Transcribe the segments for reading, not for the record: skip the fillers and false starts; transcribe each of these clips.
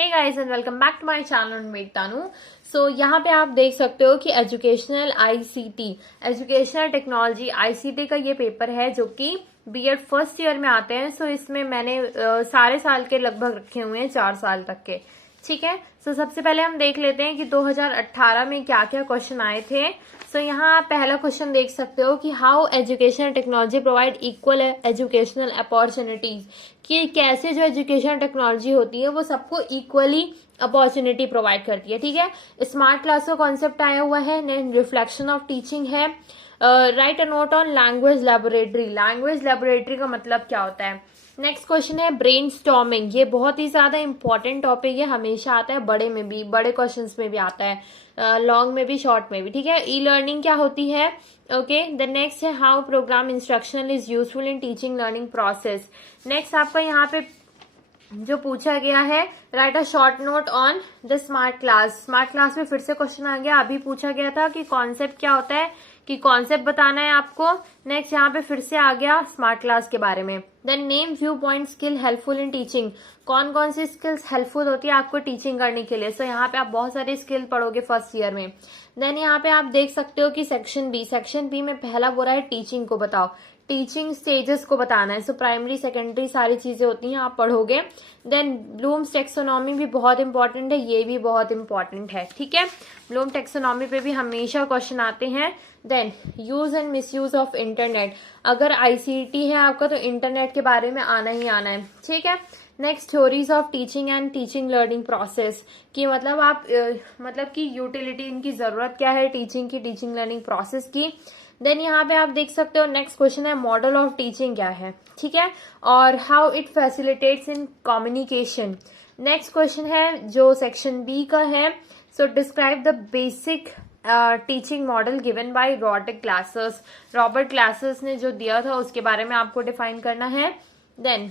Hey guys and welcome back to my channel mate Tanu. So यहाँ पे आप देख सकते हो कि educational ICT educational technology ICT का ये पेपर है जो कि बीएड फर्स्ट ईयर में आते हैं। सो इसमें मैंने सारे साल के लगभग रखे हुए हैं 4 साल तक के। ठीक है, सो सबसे पहले हम देख लेते हैं कि 2018 में क्या क्या क्वेश्चन आए थे। सो यहाँ आप पहला क्वेश्चन देख सकते हो कि how educational technology provide equal educational opportunities, कि कैसे जो एजुकेशनल टेक्नोलॉजी होती है वो सबको इक्वली अपॉर्चुनिटी प्रोवाइड करती है। ठीक है, स्मार्ट क्लास का कॉन्सेप्ट आया हुआ है, रिफ्लेक्शन ऑफ टीचिंग है, right a note on language laboratory. Language laboratory का मतलब क्या होता है। नेक्स्ट क्वेश्चन है ब्रेनस्टॉर्मिंग, ये बहुत ही ज्यादा इंपॉर्टेंट टॉपिक है, हमेशा आता है, बड़े में भी, बड़े क्वेश्चंस में भी आता है, लॉन्ग में भी, शॉर्ट में भी। ठीक है, ई लर्निंग क्या होती है। ओके, द नेक्स्ट है how programme instruction is useful in teaching learning process. Next आपका यहाँ पे जो पूछा गया है, right a short note on the smart class. Smart class में फिर से क्वेश्चन आ गया, अभी पूछा गया था कि कॉन्सेप्ट क्या होता है, कि कॉन्सेप्ट बताना है आपको। नेक्स्ट यहाँ पे फिर से आ गया स्मार्ट क्लास के बारे में। Then name view point skill helpful in teaching, कौन कौन सी स्किल्स हेल्पफुल होती है आपको टीचिंग करने के लिए। सो यहाँ पे आप बहुत सारे स्किल पढ़ोगे फर्स्ट ईयर में। देन यहाँ पे आप देख सकते हो कि सेक्शन बी में पहला बोला है टीचिंग को बताओ, टीचिंग स्टेजेस को बताना है। सो प्राइमरी सेकेंडरी सारी चीजें होती हैं, आप पढ़ोगे। देन ब्लूम्स टेक्सोनॉमी भी बहुत इंपॉर्टेंट है, ये भी बहुत इंपॉर्टेंट है। ठीक है, ब्लूम टेक्सोनॉमी पे भी हमेशा क्वेश्चन आते हैं। Then use and misuse of internet, अगर आईसीटी है आपका तो इंटरनेट के बारे में आना ही आना है। ठीक है, next theories of teaching and teaching learning process, कि मतलब आप मतलब कि यूटिलिटी, इनकी जरूरत क्या है टीचिंग की, टीचिंग लर्निंग प्रोसेस की। देन यहाँ पे आप देख सकते हो नेक्स्ट क्वेश्चन है मॉडल ऑफ टीचिंग क्या है। ठीक है, और how it facilitates in communication. Next question है जो सेक्शन बी का है, so describe the basic teaching model given by Robert Glaser. Robert Glaser ने जो दिया था उसके बारे में आपको डिफाइन करना है। देन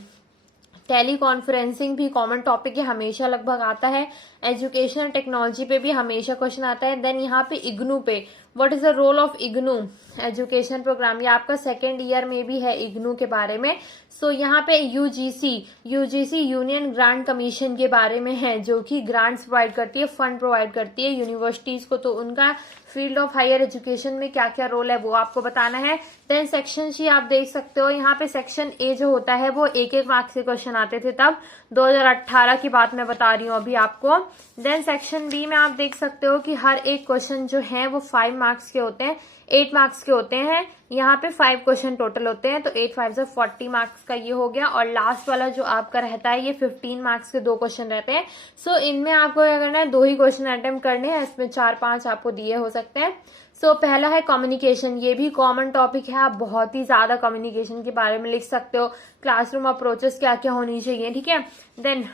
टेली कॉन्फ्रेंसिंग भी कॉमन टॉपिक है, हमेशा लगभग आता है। एजुकेशनल टेक्नोलॉजी पे भी हमेशा क्वेश्चन आता है। देन यहाँ पे इग्नू पे, what is the role of IGNOU education program, ये आपका सेकेंड ईयर में भी है इग्नू के बारे में। सो यहाँ पे यूजीसी यूनियन ग्रांट कमीशन के बारे में है, जो कि ग्रांट्स प्रोवाइड करती है, फंड प्रोवाइड करती है यूनिवर्सिटीज को, तो उनका फील्ड ऑफ हायर एजुकेशन में क्या क्या रोल है वो आपको बताना है। देन सेक्शन सी आप देख सकते हो, यहाँ पे सेक्शन ए जो होता है वो एक मार्क्स के क्वेश्चन आते थे तब, 2018 की बात मैं बता रही हूँ अभी आपको। देन सेक्शन बी में आप देख सकते हो कि हर एक क्वेश्चन जो है वो 5 मार्क्स के होते हैं, 8 मार्क्स के होते हैं। यहाँ पे 5 क्वेश्चन टोटल होते हैं, तो 8 5 से 40 मार्क्स का ये हो गया। और लास्ट वाला जो आपका रहता है ये 15 मार्क्स के 2 क्वेश्चन रहते हैं। सो इनमें आपको क्या करना है, 2 ही क्वेश्चन अटेम्प्ट करने हैं, इसमें 4-5 आपको दिए हो सकते हैं। सो पहला है कम्युनिकेशन, ये भी कॉमन टॉपिक है, आप बहुत ही ज्यादा कम्युनिकेशन के बारे में लिख सकते हो, क्लासरूम अप्रोचेस क्या क्या होनी चाहिए। ठीक है, देन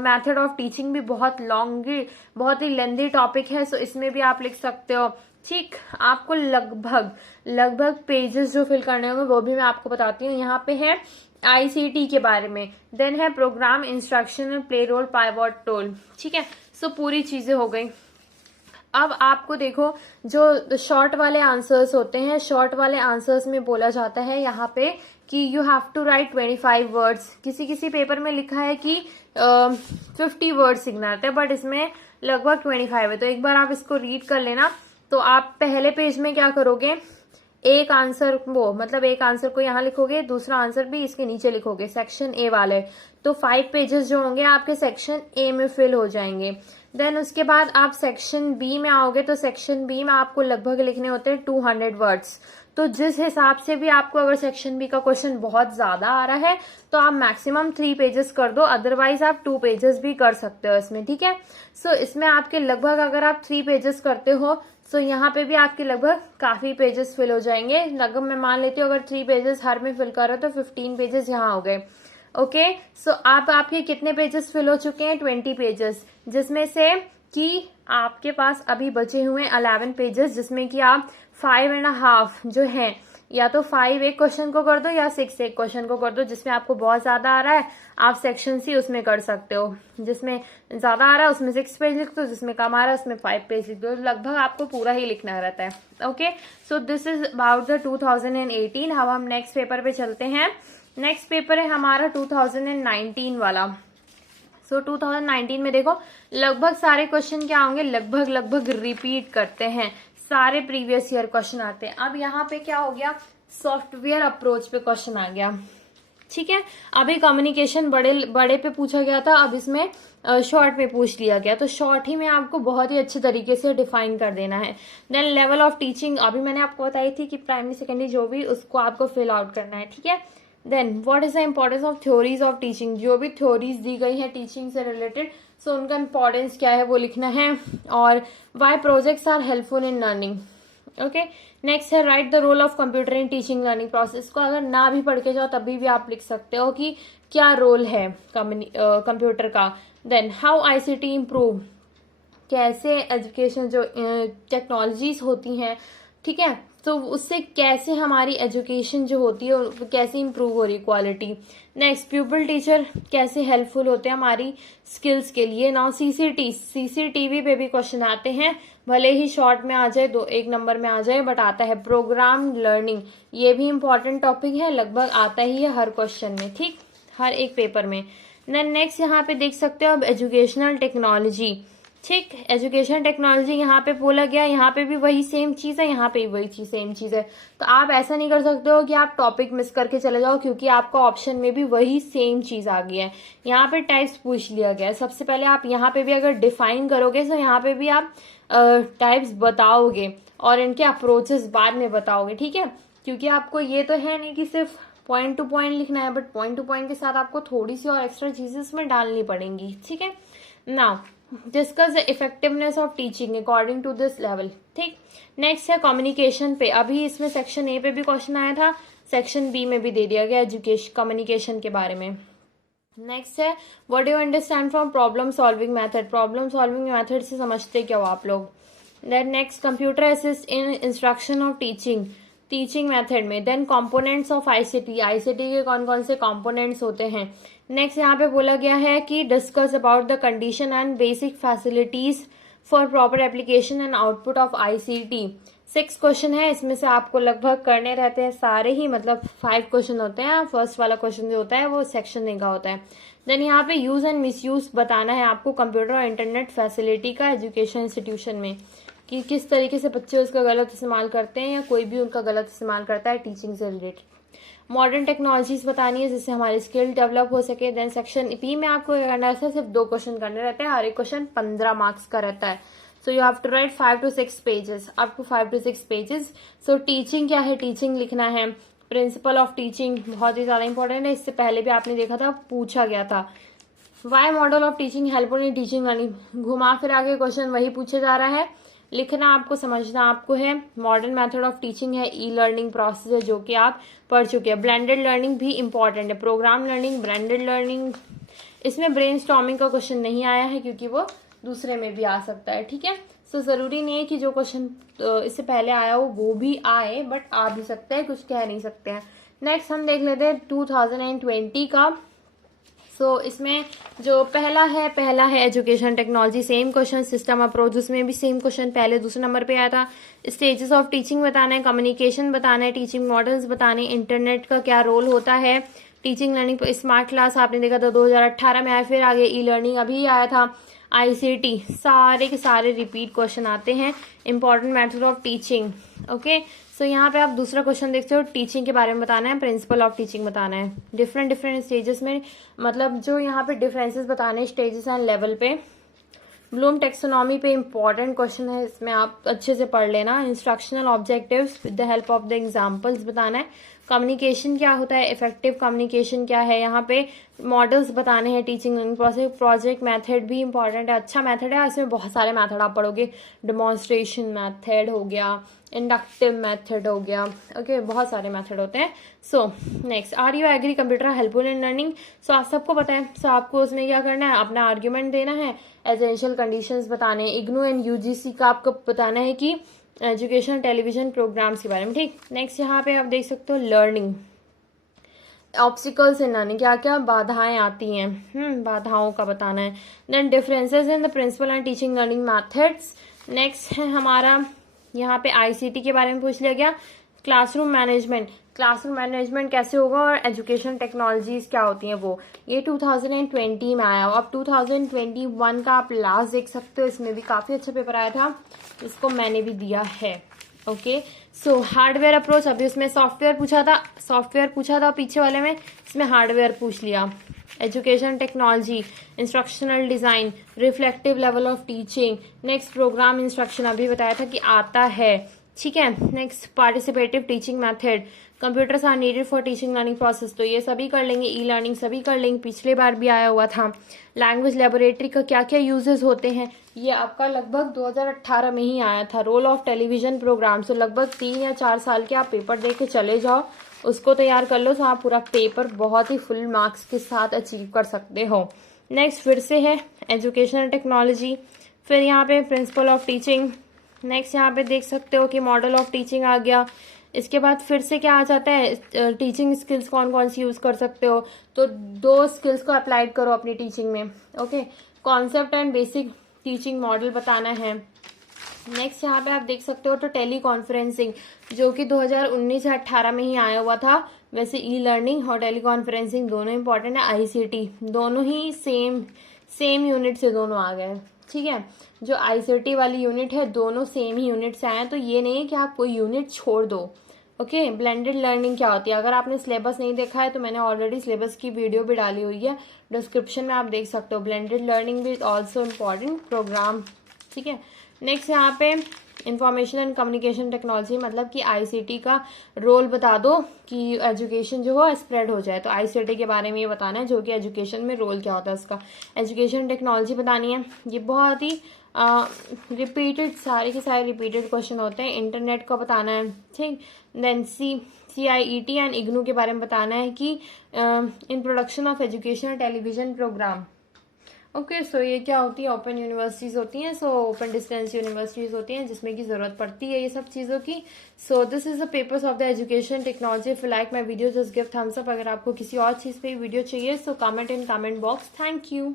मेथड ऑफ टीचिंग भी बहुत बहुत ही लेंथी टॉपिक है, सो इसमें भी आप लिख सकते हो। ठीक, आपको लगभग पेजेस जो फिल करने होंगे वो भी मैं आपको बताती हूँ। यहाँ पे है आईसीटी के बारे में, देन है program instruction, play role, pivot role. ठीक है, सो पूरी चीजें हो गई। अब आपको देखो जो शॉर्ट वाले आंसर्स होते हैं, शॉर्ट वाले आंसर्स में बोला जाता है यहाँ पे कि you have to write 25 words. किसी पेपर में लिखा है कि 50 वर्ड्स लिखना रहता है, बट इसमें लगभग 25 है। तो एक बार आप इसको रीड कर लेना। तो आप पहले पेज में क्या करोगे, एक आंसर एक आंसर को यहाँ लिखोगे, दूसरा आंसर भी इसके नीचे लिखोगे, सेक्शन ए वाले। तो 5 पेजेस जो होंगे आपके सेक्शन ए में फिल हो जाएंगे। देन उसके बाद आप सेक्शन बी में आओगे, तो सेक्शन बी में आपको लगभग लिखने होते हैं 200 वर्ड्स। तो जिस हिसाब से भी आपको अगर सेक्शन बी का क्वेश्चन बहुत ज्यादा आ रहा है तो आप मैक्सिमम 3 पेजेस कर दो, अदरवाइज आप 2 पेजेस भी कर सकते हो इसमें। ठीक है, सो इसमें आपके लगभग अगर आप 3 पेजेस करते हो, सो यहाँ पे भी आपके लगभग काफी पेजेस फिल हो जाएंगे। लगभग मैं मान लेती हूँ अगर 3 पेजेस हर में फिल कर रहे हो तो 15 पेजेस यहाँ हो गए। ओके, सो आपके कितने पेजेस फिल हो चुके हैं, 20 पेजेस, जिसमें से कि आपके पास अभी बचे हुए 11 पेजेस, जिसमें कि आप 5.5 जो है, या तो 5 एक क्वेश्चन को कर दो या 6 एक क्वेश्चन को कर दो। जिसमें आपको बहुत ज्यादा आ रहा है आप सेक्शन सी उसमें कर सकते हो, जिसमें ज्यादा आ रहा है उसमें 6 पेज लिख दो, जिसमें कम आ रहा है उसमें 5 पेज लिख दो। लगभग आपको पूरा ही लिखना रहता है। Okay, so this is about the 2018। अब हम नेक्स्ट पेपर पे चलते हैं। नेक्स्ट पेपर है हमारा 2019 वाला। सो 2019 में देखो लगभग सारे क्वेश्चन क्या होंगे, लगभग रिपीट करते हैं, सारे प्रीवियस ईयर क्वेश्चन आते हैं। अब यहाँ पे क्या हो गया, सॉफ्टवेयर अप्रोच पे क्वेश्चन आ गया, ठीक है। अभी कम्युनिकेशन बड़े पे पूछा गया था, अब इसमें शॉर्ट में पूछ लिया गया, तो शॉर्ट ही में आपको बहुत ही अच्छे तरीके से डिफाइन कर देना है। देन लेवल ऑफ टीचिंग, अभी मैंने आपको बताई थी कि प्राइमरी सेकेंडरी जो भी, उसको आपको फिल आउट करना है, ठीक है। Then what is the importance of theories of teaching, जो भी थ्योरीज दी गई है टीचिंग से रिलेटेड, सो उनका इम्पोर्टेंस क्या है वो लिखना है। और why projects are helpful in learning, okay. Next है write the role of computer in teaching learning process, को अगर ना भी पढ़ के जाओ तभी भी आप लिख सकते हो कि क्या रोल है कंप्यूटर का। देन हाउ आईसीटी इम्प्रूव, कैसे एजुकेशन जो टेक्नोलॉजीज होती हैं, ठीक है, तो उससे कैसे हमारी एजुकेशन जो होती है वो कैसे इम्प्रूव हो रही है क्वालिटी। नेक्स्ट प्यूपल टीचर कैसे हेल्पफुल होते हैं हमारी स्किल्स के लिए। नाउ सीसीटीवी पे भी क्वेश्चन आते हैं, भले ही शॉर्ट में आ जाए, 1 नंबर में आ जाए, बट आता है। प्रोग्राम लर्निंग, ये भी इंपॉर्टेंट टॉपिक है, लगभग आता ही है हर क्वेश्चन में, ठीक, हर एक पेपर में। देन नेक्स्ट यहाँ पे देख सकते हो अब एजुकेशनल टेक्नोलॉजी, ठीक, एजुकेशन टेक्नोलॉजी यहाँ पे बोला गया, यहाँ पे भी वही सेम चीज है, यहाँ पे भी वही चीज सेम चीज है। तो आप ऐसा नहीं कर सकते हो कि आप टॉपिक मिस करके चले जाओ, क्योंकि आपका ऑप्शन में भी वही सेम चीज आ गई है। यहाँ पे टाइप्स पूछ लिया गया है, सबसे पहले आप यहाँ पे भी अगर डिफाइन करोगे तो यहाँ पे भी आप टाइप्स बताओगे और इनके अप्रोचेस बाद में बताओगे, ठीक है, क्योंकि आपको ये तो है नहीं कि सिर्फ पॉइंट टू पॉइंट लिखना है, बट पॉइंट टू पॉइंट के साथ आपको थोड़ी सी और एक्स्ट्रा चीजें इसमें डालनी पड़ेंगी, ठीक है। Now discuss the effectiveness of teaching according to this level, ठीक। नेक्स्ट है कम्युनिकेशन पे, अभी इसमें सेक्शन ए पे भी क्वेश्चन आया था, सेक्शन बी में भी दे दिया गया एजुकेशन कम्युनिकेशन के बारे में। नेक्स्ट है what do you understand from problem solving method, problem solving method से समझते क्या हो आप लोग। Then next computer assist in instruction of teaching method में। Then components of ICT, ICT के कौन कौन से कंपोनेंट्स होते हैं। नेक्स्ट यहाँ पे बोला गया है कि discuss about the condition and basic facilities for proper application and output of ICT. 6 question है, इसमें से आपको लगभग करने रहते हैं सारे ही, मतलब 5 क्वेश्चन होते हैं। फर्स्ट वाला क्वेश्चन जो होता है वो सेक्शन ए का होता है। देन यहाँ पे यूज एंड मिसयूज बताना है आपको कंप्यूटर और इंटरनेट फैसिलिटी का एजुकेशन इंस्टीट्यूशन में, कि किस तरीके से बच्चे उसका गलत इस्तेमाल करते हैं या कोई भी उनका गलत इस्तेमाल करता है टीचिंग से रिलेटेड। मॉडर्न टेक्नोलॉजीज बतानी है जिससे हमारी स्किल डेवलप हो सके। देन सेक्शन बी में आपको क्या करना रहता है, सिर्फ 2 क्वेश्चन करने रहते हैं, हर एक क्वेश्चन 15 मार्क्स का रहता है। So you have to write 5 to 6 pages, up to 5 to 6 pages. So teaching क्या है, टीचिंग लिखना है। प्रिंसिपल ऑफ टीचिंग बहुत ही ज्यादा इंपॉर्टेंट है, इससे पहले भी आपने देखा था, पूछा गया था। Why model of teaching helpful in teaching learning, घुमा फिर आगे क्वेश्चन वही पूछे जा रहा है, लिखना आपको, समझना आपको है। मॉडर्न मेथड ऑफ टीचिंग है, ई लर्निंग प्रोसेस है जो कि आप पढ़ चुके हैं। ब्लेंडेड लर्निंग भी इंपॉर्टेंट है, प्रोग्राम लर्निंग, ब्लेंडेड लर्निंग। इसमें ब्रेनस्टॉर्मिंग का क्वेश्चन नहीं आया है क्योंकि वो दूसरे में भी आ सकता है, ठीक है। सो जरूरी नहीं है कि जो क्वेश्चन इससे पहले आया हो वो भी आए, बट आ भी सकता है, कुछ कह नहीं सकते हैं। नेक्स्ट हम देख लेते हैं 2020 का। सो इसमें जो पहला है education technology, same question, system approach, उसमें भी सेम क्वेश्चन पहले दूसरे नंबर पे आया था। स्टेजेस ऑफ टीचिंग बताना है, कम्युनिकेशन बताना है, टीचिंग मॉडल्स बताने, इंटरनेट का क्या रोल होता है, टीचिंग लर्निंग, स्मार्ट क्लास आपने देखा था 2018 में आया, फिर आगे ई लर्निंग अभी आया था, आईसीटी, सारे के सारे रिपीट क्वेश्चन आते हैं। Important method of teaching, okay. So यहाँ पे आप दूसरा क्वेश्चन देखते हो, टीचिंग के बारे में बताना है, प्रिंसिपल ऑफ टीचिंग बताना है, डिफरेंट स्टेजेस में, मतलब जो यहाँ पे डिफरेंसेस बताने स्टेजेस एंड लेवल पे। ब्लूम टेक्सोनॉमी पे इंपॉर्टेंट क्वेश्चन है, इसमें आप अच्छे से पढ़ लेना। Instructional objectives with the help of the examples बताना है। कम्युनिकेशन क्या होता है, इफेक्टिव कम्युनिकेशन क्या है, यहाँ पे मॉडल्स बताने हैं, teaching learning process. Project method भी इंपॉर्टेंट है, अच्छा मेथड है, इसमें बहुत सारे मेथड आप पढ़ोगे, डेमोन्स्ट्रेशन मेथड हो गया, इंडक्टिव मेथड हो गया, ओके, बहुत सारे मेथड होते हैं। So next, are you agree computer helpful in learning. So आप सबको पता है, सो आपको उसमें क्या करना है, अपना आर्ग्यूमेंट देना है, एसेंशियल कंडीशंस बताने, इग्नू एंड यूजीसी का आपको बताना है कि एजुकेशन टेलीविजन प्रोग्राम्स के बारे में, ठीक। नेक्स्ट यहाँ पे आप देख सकते हो लर्निंग, ऑब्स्टिकल्स इन लर्निंग, क्या क्या बाधाएं आती हैं, बाधाओं का बताना है। Then differences in the principle and teaching learning methods. Next है हमारा यहाँ पे आईसीटी के बारे में पूछ लिया गया। क्लासरूम मैनेजमेंट कैसे होगा और एजुकेशन टेक्नोलॉजीज क्या होती हैं वो, ये 2020 में आया। अब 2021 का आप लास्ट देख सकते हो, इसमें भी काफी अच्छा पेपर आया था, इसको मैंने भी दिया है। ओके, सो हार्डवेयर अप्रोच, अभी उसमें सॉफ्टवेयर पूछा था पीछे वाले में, इसमें हार्डवेयर पूछ लिया। Education technology, instructional design, reflective level of teaching, next program instruction, अभी बताया था कि आता है, ठीक है। Next participative teaching method, computers are needed for teaching learning process, तो ये सभी कर लेंगे। ई लर्निंग सभी कर लेंगे, पिछले बार भी आया हुआ था। लैंग्वेज लेबोरेटरी का क्या क्या यूजेस होते हैं, ये आपका लगभग 2018 में ही आया था। रोल ऑफ टेलीविजन प्रोग्राम, तो लगभग 3 या 4 साल के आप पेपर दे के चले जाओ, उसको तैयार कर लो, तो आप पूरा पेपर बहुत ही फुल मार्क्स के साथ अचीव कर सकते हो। नेक्स्ट फिर से है एजुकेशनल टेक्नोलॉजी, फिर यहाँ पे प्रिंसिपल ऑफ टीचिंग, नेक्स्ट यहाँ पे देख सकते हो कि मॉडल ऑफ टीचिंग आ गया। इसके बाद फिर से क्या आ जाता है, टीचिंग स्किल्स कौन कौन सी यूज कर सकते हो, तो 2 स्किल्स को अप्लाइड करो अपनी टीचिंग में। Okay, concept and basic teaching model बताना है। नेक्स्ट यहाँ पे आप देख सकते हो तो टेली कॉन्फ्रेंसिंग, जो कि 2019 से 18 में ही आया हुआ था। वैसे ई लर्निंग और टेली कॉन्फ्रेंसिंग दोनों इंपॉर्टेंट है, आईसीटी दोनों ही सेम यूनिट से दोनों आ गए, ठीक है। जो आईसीटी वाली यूनिट है दोनों सेम ही यूनिट से आए हैं, तो ये नहीं है कि आप कोई यूनिट छोड़ दो। ओके, ब्लेंडेड लर्निंग क्या होती है, अगर आपने सिलेबस नहीं देखा है तो मैंने ऑलरेडी सिलेबस की वीडियो भी डाली हुई है, डिस्क्रिप्शन में आप देख सकते हो। ब्लेंडेड लर्निंग भी ऑल्सो इम्पॉर्टेंट प्रोग्राम, ठीक है। नेक्स्ट यहाँ पे इंफॉर्मेशन एंड कम्युनिकेशन टेक्नोलॉजी, मतलब कि आईसीटी का रोल बता दो कि एजुकेशन जो हो स्प्रेड हो जाए, तो आईसीटी के बारे में ये बताना है, जो कि एजुकेशन में रोल क्या होता है उसका। एजुकेशन टेक्नोलॉजी बतानी है, ये बहुत ही रिपीटेड, सारे के सारे रिपीटेड क्वेश्चन होते हैं। इंटरनेट का बताना है, ठीक। देन CIET एंड इग्नू के बारे में बताना है कि in production of educational television program. Okay, so ये क्या होती है, ओपन यूनिवर्सिटीज होती हैं, सो ओपन डिस्टेंस यूनिवर्सिटीज होती हैं जिसमें की जरूरत पड़ती है ये सब चीजों की। So this is the papers of the education technology. If you like my video just give Thums up. अगर आपको किसी और चीज पे वीडियो चाहिए so comment in comment box. Thank you.